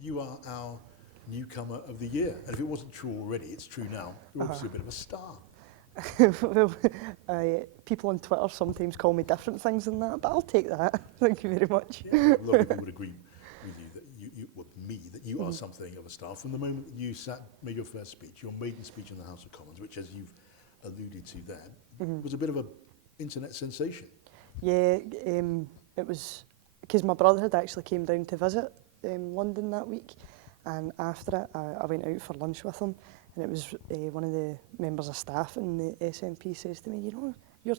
You are our Newcomer of the Year. And if it wasn't true already, it's true now. You're obviously a bit of a star. Well, people on Twitter sometimes call me different things than that, but I'll take that. Thank you very much. Yeah, a lot of people would agree with you that you are something of a star. From the moment that you made your first speech, your maiden speech in the House of Commons, which, as you've alluded to there, was a bit of an internet sensation. Yeah, it was because my brother had actually came down to visit London that week, and after it, I went out for lunch with him, and it was one of the members of staff in the SNP says to me, you know, you're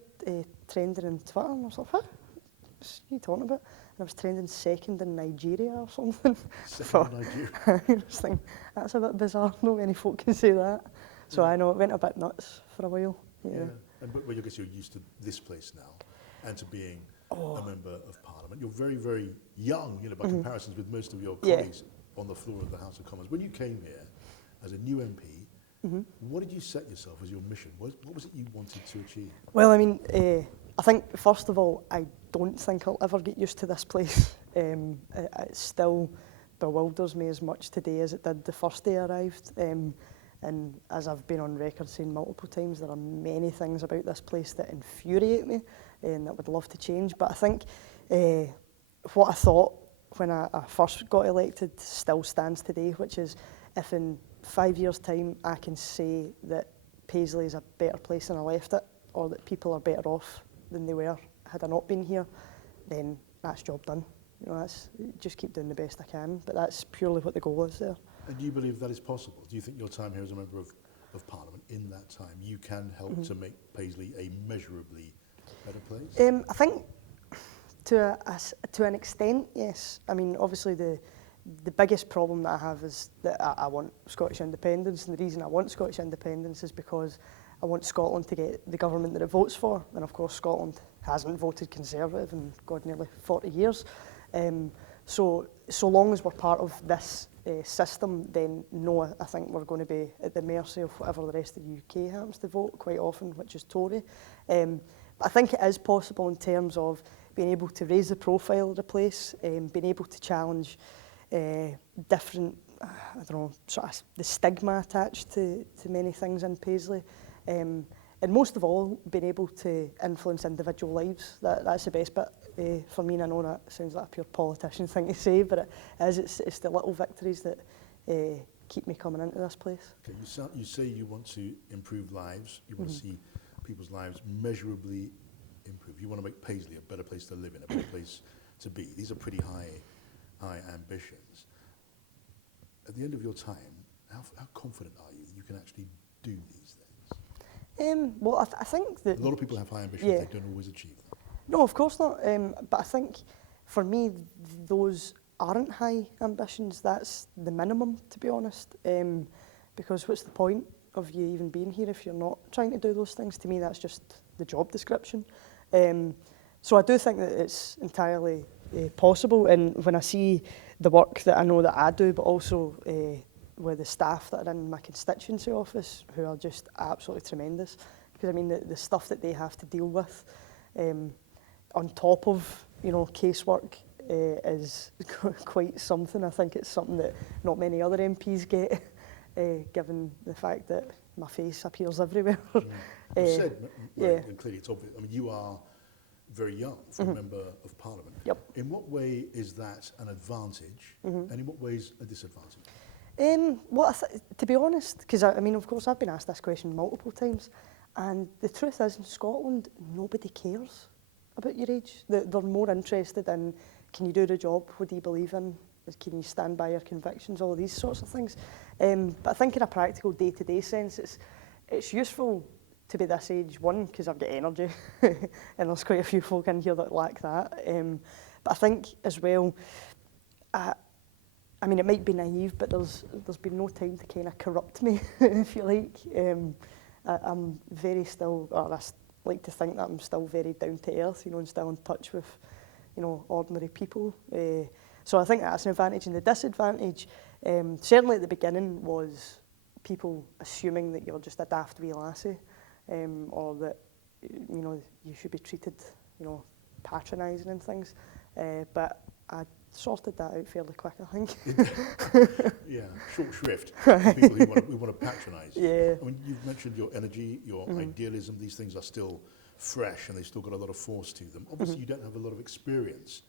trending on Twitter, and I was like, what? What are you talking about? And I was trending second in Nigeria or something. Second in Nigeria? I was thinking, that's a bit bizarre, not many folk can say that. So I know, it went a bit nuts for a while. Yeah. But I guess you're used to this place now, and to being a member of Parliament. You're very, very young, you know, by comparisons with most of your colleagues on the floor of the House of Commons. When you came here as a new MP, what did you set yourself as your mission? What was it you wanted to achieve? Well, I mean, I think, first of all, I don't think I'll ever get used to this place. It still bewilders me as much today as it did the first day I arrived. And as I've been on record saying multiple times, there are many things about this place that infuriate me and that I would love to change. But I think what I thought when I first got elected still stands today, which is if in 5 years' time I can say that Paisley is a better place than I left it, or that people are better off than they were had I not been here, then that's job done. You know, that's just keep doing the best I can, but that's purely what the goal is there. And do you believe that is possible? Do you think your time here as a member of Parliament, in that time, you can help to make Paisley a measurably better place? I think to an extent, yes. I mean, obviously the biggest problem that I have is that I want Scottish independence, and the reason I want Scottish independence is because I want Scotland to get the government that it votes for, and of course Scotland hasn't voted Conservative in, God, nearly 40 years. So long as we're part of this system, then no, I think we're going to be at the mercy of whatever the rest of the UK happens to vote, quite often, which is Tory. But I think it is possible in terms of being able to raise the profile of the place, being able to challenge different, I don't know, sort of the stigma attached to many things in Paisley. And most of all, being able to influence individual lives. That's the best bit for me, and I know that sounds like a pure politician thing to say, but it's the little victories that keep me coming into this place. Okay, you say you want to improve lives, you want to see people's lives measurably improve. You want to make Paisley a better place to live in, a better place to be. These are pretty high ambitions. At the end of your time, how confident are you that you can actually do these things? Well, I think that... A lot of people have high ambitions, they don't always achieve them. No, of course not. But I think, for me, those aren't high ambitions. That's the minimum, to be honest. Because what's the point of you even being here if you're not trying to do those things? To me, that's just the job description. So I do think that it's entirely possible. And when I see the work that I know that I do, but also with the staff that are in my constituency office, who are just absolutely tremendous. Because I mean, the stuff that they have to deal with, on top of, you know, casework, is quite something. I think it's something that not many other MPs get, given the fact that my face appears everywhere. You've said, and clearly it's obvious, I mean, you are very young for a member of Parliament. Yep. In what way is that an advantage, and in what ways a disadvantage? Well, to be honest, because I mean, of course, I've been asked this question multiple times, and the truth is, in Scotland, nobody cares about your age. They're more interested in, can you do the job? What do you believe in? Can you stand by your convictions? All of these sorts of things. But I think in a practical day-to-day sense, it's useful to be this age, one, because I've got energy, and there's quite a few folk in here that lack that. But I think as well, I mean, it might be naive, but there's been no time to kind of corrupt me, if you like. I'm very still, or I like to think that I'm still very down to earth, you know, and still in touch with, you know, ordinary people. So I think that's an advantage. And the disadvantage, certainly at the beginning, was people assuming that you're just a daft wee lassie, or that, you know, you should be treated, you know, patronising and things. But I sorted that out fairly quick, I think. Yeah, short shrift. People who want to patronise. Yeah. I mean, you've mentioned your energy, your idealism. These things are still fresh and they've still got a lot of force to them. Obviously, you don't have a lot of experience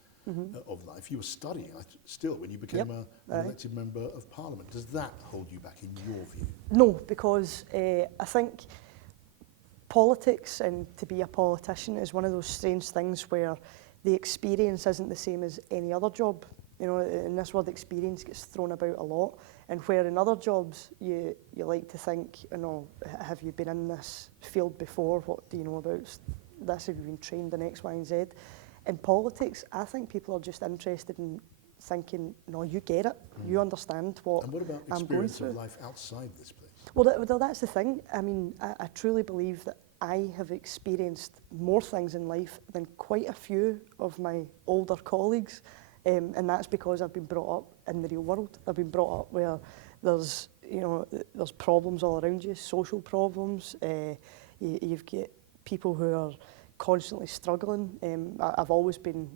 of life. You were studying still when you became an elected member of Parliament. Does that hold you back in your view? No, because I think politics and to be a politician is one of those strange things where the experience isn't the same as any other job. You know, in this word experience gets thrown about a lot, and where in other jobs you like to think, you know, have you been in this field before? What do you know about this? Have you been trained in X, Y, and Z? In politics, I think people are just interested in thinking, no, you get it, you understand what And what about I'm going experience through. of life outside this place? Well, that's the thing. I mean, I truly believe that I have experienced more things in life than quite a few of my older colleagues, and that's because I've been brought up in the real world. I've been brought up where there's problems all around you, social problems. You've got people who are constantly struggling. I've always been,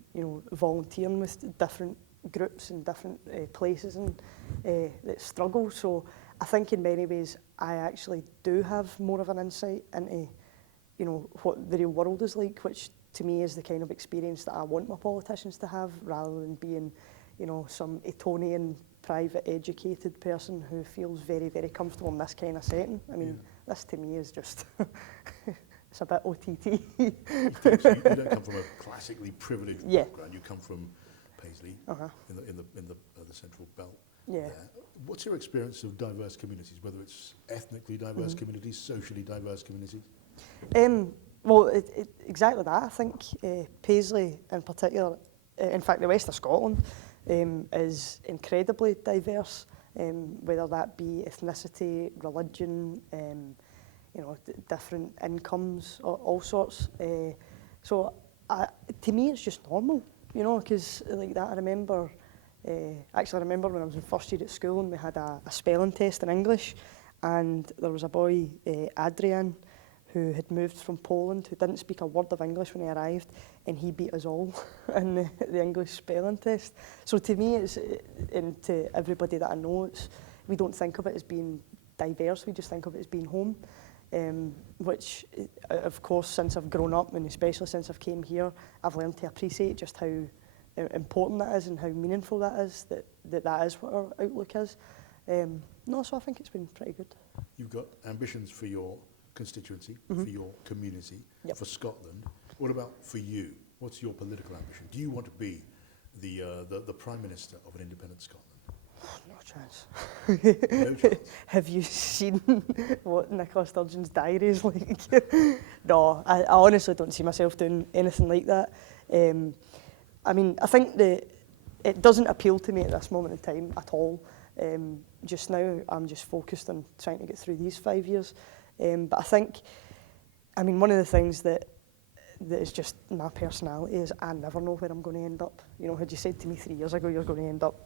volunteering with different groups and different places and that struggle. So I think in many ways I actually do have more of an insight into, what the real world is like, which to me is the kind of experience that I want my politicians to have, rather than being, some Etonian, private, educated person who feels very, very comfortable in this kind of setting. I mean, this to me is just, it's a bit OTT. You don't come from a classically privileged background. You come from Paisley in the central belt. Yeah. There. What's your experience of diverse communities, whether it's ethnically diverse communities, socially diverse communities? Well, exactly that. I think Paisley in particular, in fact the west of Scotland, is incredibly diverse, whether that be ethnicity, religion, different incomes, all sorts. So to me it's just normal, because like that I remember when I was in first year at school and we had a spelling test in English, and there was a boy, Adrian, who had moved from Poland, who didn't speak a word of English when he arrived, and he beat us all in the English spelling test. So to me, and to everybody that I know, we don't think of it as being diverse, we just think of it as being home, which, of course, since I've grown up, and especially since I've came here, I've learned to appreciate just how important that is and how meaningful that is, that is what our outlook is. So I think it's been pretty good. You've got ambitions for your constituency, for your community, for Scotland. What about for you? What's your political ambition? Do you want to be the Prime Minister of an independent Scotland? No chance. No chance. Have you seen what Nicola Sturgeon's diary is like? No, I honestly don't see myself doing anything like that. I think that it doesn't appeal to me at this moment in time at all. Just now, I'm just focused on trying to get through these 5 years. But I think, one of the things that is just my personality is I never know where I'm going to end up. Had you said to me 3 years ago you're going to end up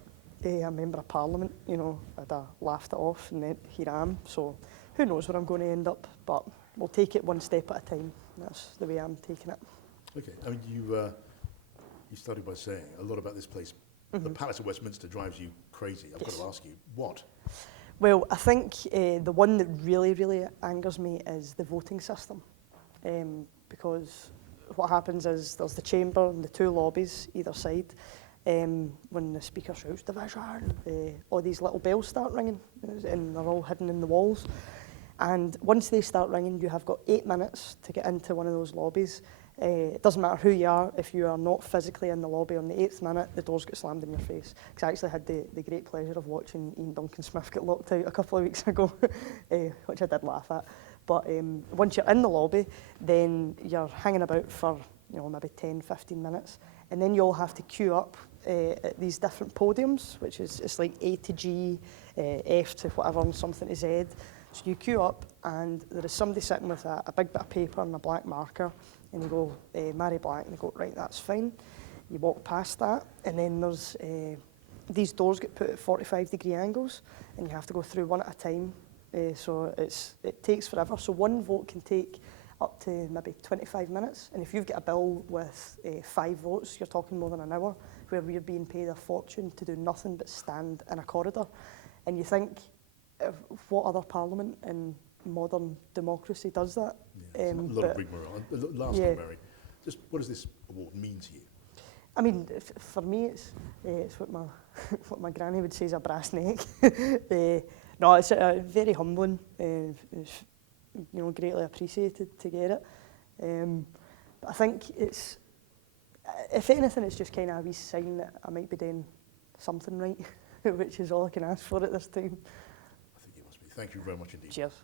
a member of Parliament, I'd have laughed it off, and then here I am. So who knows where I'm going to end up, but we'll take it one step at a time. That's the way I'm taking it. Okay, you started by saying a lot about this place. The Palace of Westminster drives you crazy. I've got to ask you, what? Well, I think the one that really, really angers me is the voting system, because what happens is there's the chamber and the two lobbies either side. When the speaker shouts division, all these little bells start ringing, and they're all hidden in the walls. And once they start ringing, you have got 8 minutes to get into one of those lobbies. It doesn't matter who you are, if you are not physically in the lobby on the 8th minute, the doors get slammed in your face. Because I actually had the great pleasure of watching Ian Duncan-Smith get locked out a couple of weeks ago, which I did laugh at. But once you're in the lobby, then you're hanging about for maybe 10, 15 minutes, and then you all have to queue up at these different podiums, which is it's like A to G, F to whatever, and something to Z. So you queue up, and there is somebody sitting with a big bit of paper and a black marker, and you go, Mhairi Black, and you go, right, that's fine. You walk past that, and then there's these doors get put at 45-degree angles, and you have to go through one at a time. So it takes forever. So one vote can take up to maybe 25 minutes, and if you've got a bill with 5 votes, you're talking more than an hour, where we're being paid a fortune to do nothing but stand in a corridor. And you think, what other parliament in modern democracy does that? Yeah, it's a lot of rigmarole. Last yeah. thing, Mhairi, just what does this award mean to you? I mean, for me, it's what my what my granny would say is a brass neck. No, it's very humbling. It's, you know, greatly appreciated to get it. But I think it's, if anything, it's just kind of a wee sign that I might be doing something right, which is all I can ask for at this time. I think you must be. Thank you very much indeed. Cheers.